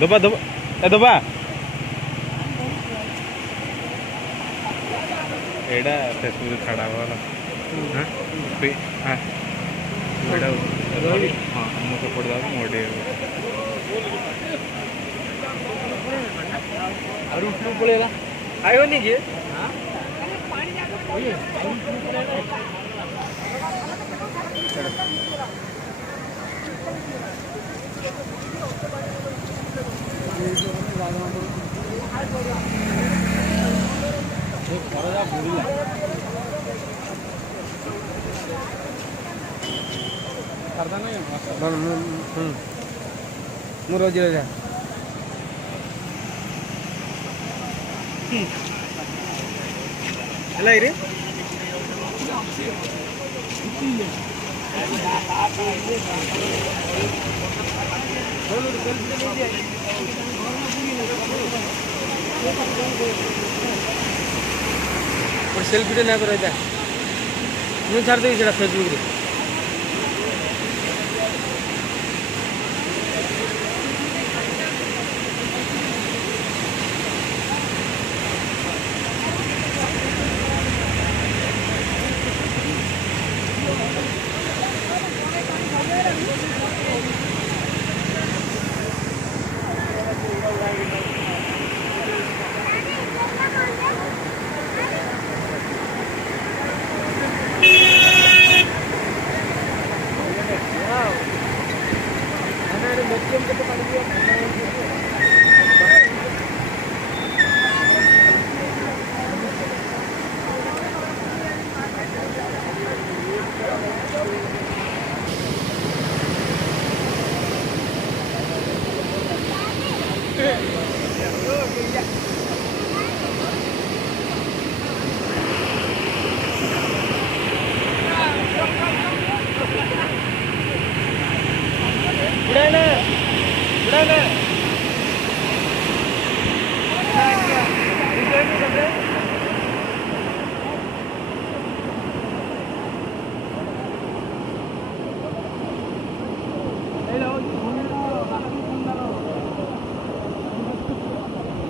दबा दबा दबा एड़ा फेसबुक छाड़ा वाला हां हां एड़ा हां मुझे पड़ जाओ मोड़े और उठू पड़ेगा आयो नहीं जी हां पानी जाकर रोज रे सेल्फी ना कर मुझे छाड़ देवी से फेसबुक रे उड़ाना